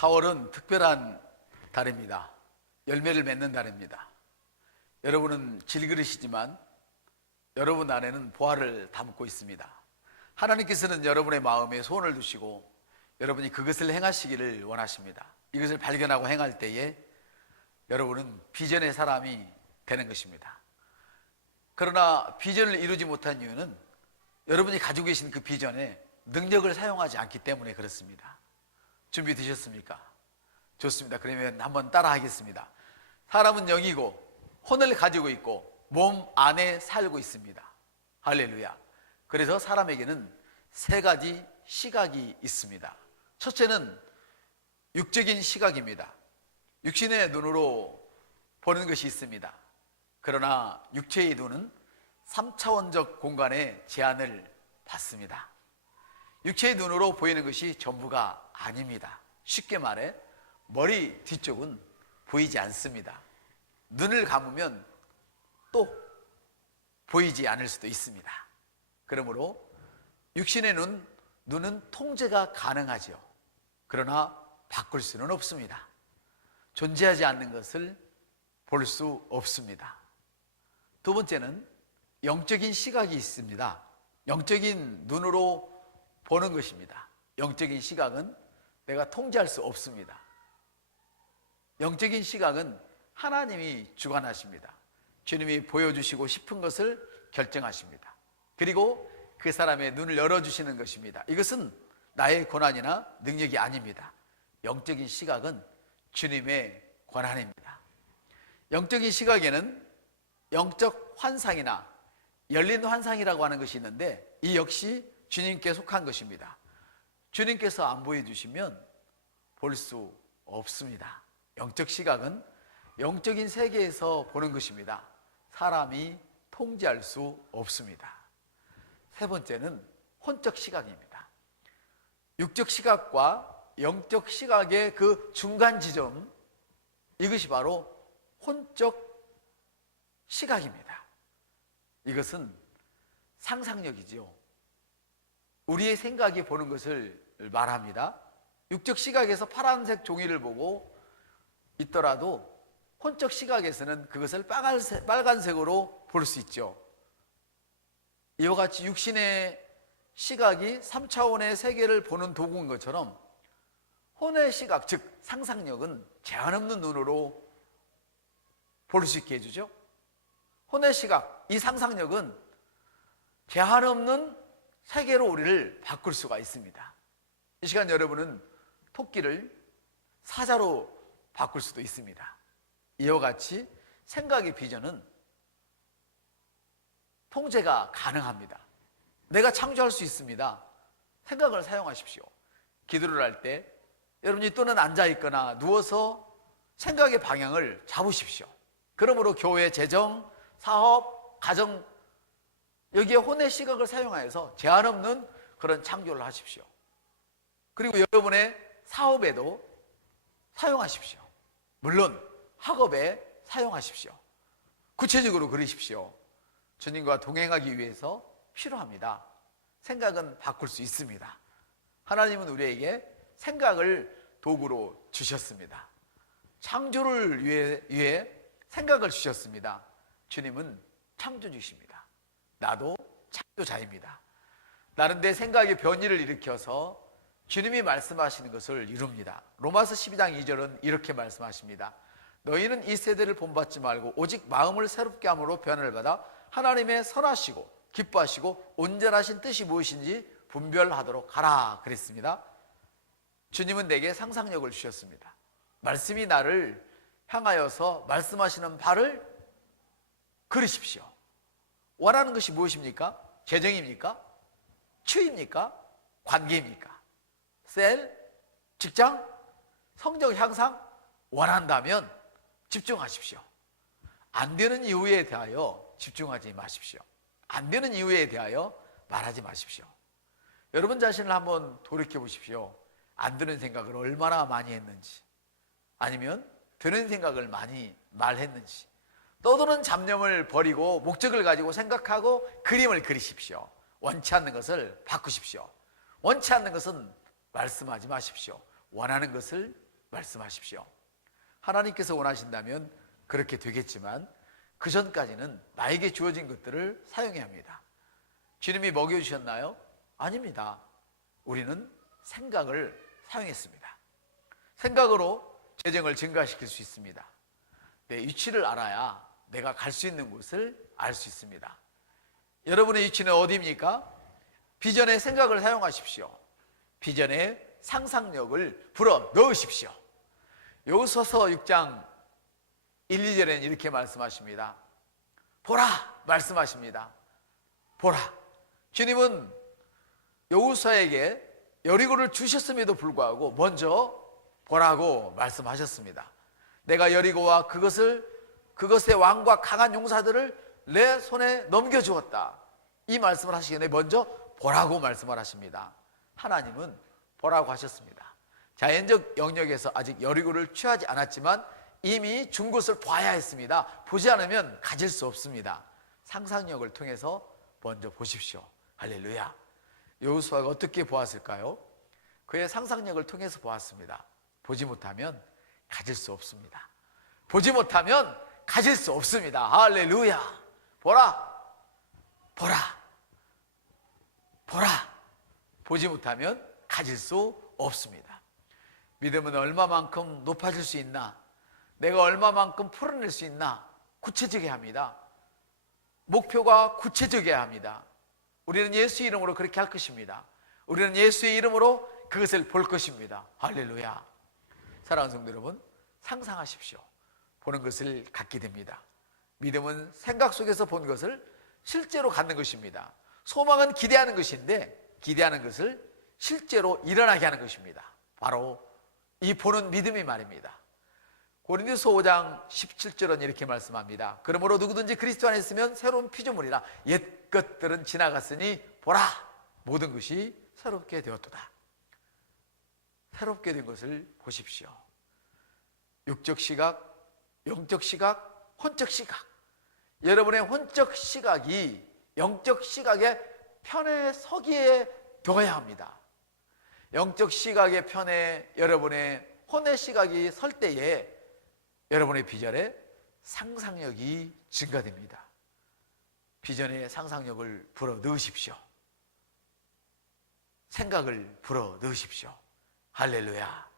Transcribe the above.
4월은 특별한 달입니다. 열매를 맺는 달입니다. 여러분은 질그릇이지만 여러분 안에는 보화를 담고 있습니다. 하나님께서는 여러분의 마음에 소원을 두시고 여러분이 그것을 행하시기를 원하십니다. 이것을 발견하고 행할 때에 여러분은 비전의 사람이 되는 것입니다. 그러나 비전을 이루지 못한 이유는 여러분이 가지고 계신 그 비전에 능력을 사용하지 않기 때문에 그렇습니다. 준비되셨습니까? 좋습니다. 그러면 한번 따라 하겠습니다. 사람은 영이고 혼을 가지고 있고 몸 안에 살고 있습니다. 할렐루야. 그래서 사람에게는 세 가지 시각이 있습니다. 첫째는 육적인 시각입니다. 육신의 눈으로 보는 것이 있습니다. 그러나 육체의 눈은 3차원적 공간의 제한을 받습니다. 육체의 눈으로 보이는 것이 전부가 아닙니다. 쉽게 말해 머리 뒤쪽은 보이지 않습니다. 눈을 감으면 또 보이지 않을 수도 있습니다. 그러므로 육신의 눈은 통제가 가능하죠. 그러나 바꿀 수는 없습니다. 존재하지 않는 것을 볼 수 없습니다. 두 번째는 영적인 시각이 있습니다. 영적인 눈으로 보는 것입니다. 영적인 시각은 내가 통제할 수 없습니다. 영적인 시각은 하나님이 주관하십니다. 주님이 보여주시고 싶은 것을 결정하십니다. 그리고 그 사람의 눈을 열어주시는 것입니다. 이것은 나의 권한이나 능력이 아닙니다. 영적인 시각은 주님의 권한입니다. 영적인 시각에는 영적 환상이나 열린 환상이라고 하는 것이 있는데 이 역시 주님께 속한 것입니다. 주님께서 안 보여주시면 볼 수 없습니다. 영적 시각은 영적인 세계에서 보는 것입니다. 사람이 통제할 수 없습니다. 세 번째는 혼적 시각입니다. 육적 시각과 영적 시각의 그 중간 지점, 이것이 바로 혼적 시각입니다. 이것은 상상력이죠. 우리의 생각이 보는 것을 말합니다. 육적 시각에서 파란색 종이를 보고 있더라도 혼적 시각에서는 그것을 빨간색으로 볼 수 있죠. 이와 같이 육신의 시각이 3차원의 세계를 보는 도구인 것처럼 혼의 시각, 즉 상상력은 제한 없는 눈으로 볼 수 있게 해주죠. 혼의 시각, 이 상상력은 제한 없는 세계로 우리를 바꿀 수가 있습니다. 이 시간 여러분은 토끼를 사자로 바꿀 수도 있습니다. 이와 같이 생각의 비전은 통제가 가능합니다. 내가 창조할 수 있습니다. 생각을 사용하십시오. 기도를 할 때 여러분이 또는 앉아있거나 누워서 생각의 방향을 잡으십시오. 그러므로 교회, 재정, 사업, 가정, 여기에 혼의 시각을 사용하여서 제한 없는 그런 창조를 하십시오. 그리고 여러분의 사업에도 사용하십시오. 물론 학업에 사용하십시오. 구체적으로 그러십시오. 주님과 동행하기 위해서 필요합니다. 생각은 바꿀 수 있습니다. 하나님은 우리에게 생각을 도구로 주셨습니다. 창조를 위해 생각을 주셨습니다. 주님은 창조주십니다. 나도 창조자입니다. 나는 내 생각의 변이를 일으켜서 주님이 말씀하시는 것을 이룹니다. 로마서 12장 2절은 이렇게 말씀하십니다. 너희는 이 세대를 본받지 말고 오직 마음을 새롭게 함으로 변화를 받아 하나님의 선하시고 기뻐하시고 온전하신 뜻이 무엇인지 분별하도록 하라 그랬습니다. 주님은 내게 상상력을 주셨습니다. 말씀이 나를 향하여서 말씀하시는 바를 그리십시오. 원하는 것이 무엇입니까? 재정입니까? 추입니까? 관계입니까? 셀? 직장? 성적 향상? 원한다면 집중하십시오. 안 되는 이유에 대하여 집중하지 마십시오. 안 되는 이유에 대하여 말하지 마십시오. 여러분 자신을 한번 돌이켜 보십시오. 안 되는 생각을 얼마나 많이 했는지, 아니면 되는 생각을 많이 말했는지. 떠도는 잡념을 버리고 목적을 가지고 생각하고 그림을 그리십시오. 원치 않는 것을 바꾸십시오. 원치 않는 것은 말씀하지 마십시오. 원하는 것을 말씀하십시오. 하나님께서 원하신다면 그렇게 되겠지만 그 전까지는 나에게 주어진 것들을 사용해야 합니다. 주님이 먹여주셨나요? 아닙니다. 우리는 생각을 사용했습니다. 생각으로 재정을 증가시킬 수 있습니다. 내 위치를 알아야 내가 갈 수 있는 곳을 알 수 있습니다. 여러분의 위치는 어디입니까? 비전에 생각을 사용하십시오. 비전에 상상력을 불어 넣으십시오. 여호수아서 6장 1, 2절에는 이렇게 말씀하십니다. 보라! 말씀하십니다. 보라! 주님은 여호수아에게 여리고를 주셨음에도 불구하고 먼저 보라고 말씀하셨습니다. 내가 여리고와 그것의 왕과 강한 용사들을 내 손에 넘겨주었다. 이 말씀을 하시기 전에 먼저 보라고 말씀을 하십니다. 하나님은 보라고 하셨습니다. 자연적 영역에서 아직 여리고를 취하지 않았지만 이미 준 것을 봐야 했습니다. 보지 않으면 가질 수 없습니다. 상상력을 통해서 먼저 보십시오. 할렐루야. 여호수아가 어떻게 보았을까요? 그의 상상력을 통해서 보았습니다. 보지 못하면 가질 수 없습니다. 보지 못하면 가질 수 없습니다. 할렐루야. 보라, 보라, 보라. 보지 못하면 가질 수 없습니다. 믿음은 얼마만큼 높아질 수 있나? 내가 얼마만큼 풀어낼 수 있나? 구체적이어야 합니다. 목표가 구체적이어야 합니다. 우리는 예수 이름으로 그렇게 할 것입니다. 우리는 예수의 이름으로 그것을 볼 것입니다. 할렐루야. 사랑하는 성도 여러분, 상상하십시오. 보는 것을 갖게 됩니다. 믿음은 생각 속에서 본 것을 실제로 갖는 것입니다. 소망은 기대하는 것인데 기대하는 것을 실제로 일어나게 하는 것입니다. 바로 이 보는 믿음이 말입니다. 고린도서 5장 17절은 이렇게 말씀합니다. 그러므로 누구든지 그리스도 안에 있으면 새로운 피조물이라. 옛 것들은 지나갔으니 보라, 모든 것이 새롭게 되었도다. 새롭게 된 것을 보십시오. 육적 시각, 영적 시각, 혼적 시각. 여러분의 혼적 시각이 영적 시각의 편에 서기에 둬야 합니다. 영적 시각의 편에 여러분의 혼의 시각이 설 때에 여러분의 비전에 상상력이 증가됩니다. 비전에 상상력을 불어 넣으십시오. 생각을 불어 넣으십시오. 할렐루야.